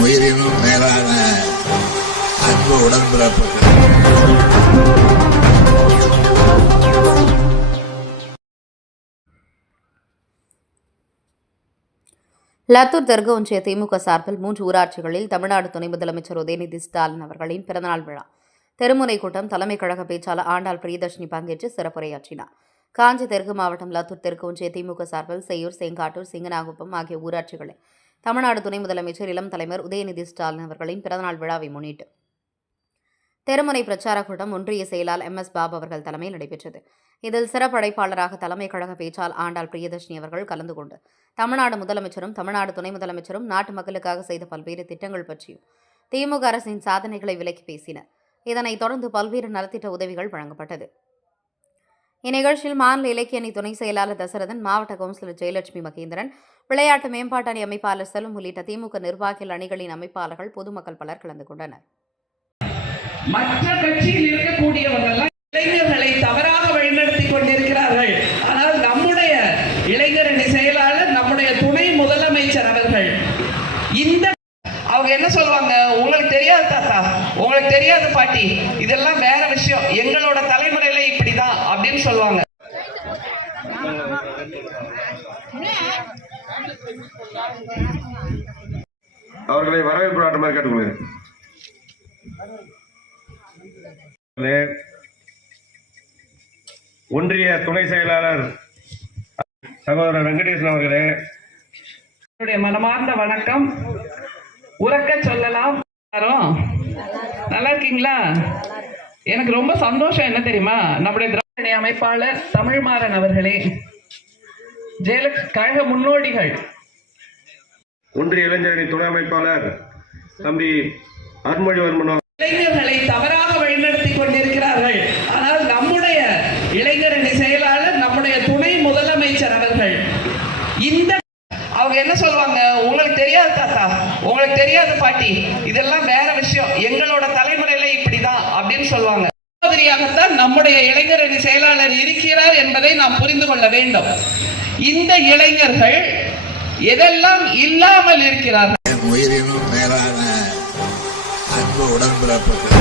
உயிரினும் மேலான அன்பு உடன்பிறப்புகள். லத்தூர் தெற்கு ஒன்றிய திமுக சார்பில் 3 ஊராட்சிகளில் தமிழ்நாடு துணை முதலமைச்சர் உதயநிதி ஸ்டாலின் அவர்களின் பிறந்தநாள் விழா தெருமுனை கூட்டம் தலைமை கழக பேச்சாளர் ஆண்டாள் பிரியதர்ஷினி பங்கேற்று சிறப்புரையாற்றினார். காஞ்சி தெற்கு மாவட்டம் லத்தூர் தெற்கு ஒன்றிய திமுக சார்பில் செய்யூர், செங்காட்டூர், சிங்கநாகுப்பம் ஆகிய ஊராட்சிகளில் தமிழ்நாடு துணை முதலமைச்சர் இளம் தலைவர் உதயநிதி ஸ்டாலின் அவர்களின் பிறந்தநாள் விழாவை முன்னிட்டு தெருமுனை பிரச்சார கூட்டம் ஒன்றிய செயலாளர் MS பாபு அவர்கள் தலைமையில் நடைபெற்றது. இதில் சிறப்பு அழைப்பாளராக தலைமை கழக பேச்சாளர் ஆண்டாள் பிரியதர்ஷினி அவர்கள் கலந்து கொண்டு தமிழ்நாடு முதலமைச்சரும் தமிழ்நாடு துணை முதலமைச்சரும் நாட்டு மக்களுக்காக செய்த பல்வேறு திட்டங்கள் பற்றியும் திமுக அரசின் சாதனைகளை விலக்கி பேசினர். இதனைத் தொடர்ந்து பல்வேறு நலத்திட்ட உதவிகள் வழங்கப்பட்டது. இந்நிகழ்ச்சியில் மாநில இலக்கிய அணி துணை செயலாளர் தசரதன், மாவட்ட கவுன்சிலர் ஜெயலட்சுமி மகேந்திரன், விளையாட்டு மேம்பாட்டு அணி அமைப்பாளர் செல்வம் உள்ளிட்ட திமுக நிர்வாகிகள் அணிகளின் அமைப்பாளர்கள், பொதுமக்கள் பலர் கலந்து கொண்டனர். மற்ற கட்சியில் இருக்கக்கூடியவர்கள் இளைஞர்களை தவறாக வழிநடத்தி கொண்டிருக்கிறார்கள். ஆனால் நம்முடைய இளைஞர் அணி செயலாளர், நம்முடைய துணை முதலமைச்சர் அவர்கள் அவங்க என்ன சொல்லுவாங்க, உங்களுக்கு தெரியாது தாத்தா, உங்களுக்கு தெரியாது பாட்டி, இதெல்லாம் வேற விஷயம், எங்களோட தலைமுறையில இப்படிதான் அப்படின்னு சொல்லுவாங்க. அவர்களை வரவேற்பு ஆட்டமாக கேட்டுக்கொள்கிறேன். ஒன்றிய துணை செயலாளர் சகோதரர் வெங்கடேசன் அவர்களே, மனமார்ந்த வணக்கம். உறக்க சொல்லலாம். நல்லா இருக்கீங்களா? எனக்கு ரொம்ப சந்தோஷம். என்ன தெரியுமா, நம்முடைய திராவிட அமைப்பாளர் தமிழ்மாறன் அவர்களே, கழக முன்னோடிகள், ஒன்றிய இளைஞரணி துணை அமைப்பாளர் தம்பி அருண்மொழிவர்மன் இளைஞர்களை தவறாக வழிநடத்தி கொண்டிருக்கிறார்கள். ஆனால் நம்முடைய இளைஞர் அணி செயலாளர், நம்முடைய துணை முதலமைச்சர் அவர்கள் அவங்க என்ன சொல்லுவாங்க, உங்களுக்கு தெரியாது தாத்தா, உங்களுக்கு தெரியாது பாட்டி, இதெல்லாம் வேற விஷயம், எங்களோட தலைமுறையில இப்படிதான் அப்படின்னு சொல்லுவாங்க. மாதிரியாகத்தான் நம்முடைய இளைஞர் அணி செயலாளர் இருக்கிறார் என்பதை நாம் புரிந்து கொள்ள வேண்டும். இந்த இளைஞர்கள் எதெல்லாம் இல்லாமல் இருக்கிறார்கள். உயிரினும் மேலான அன்பு உடன்பிறப்புகள்.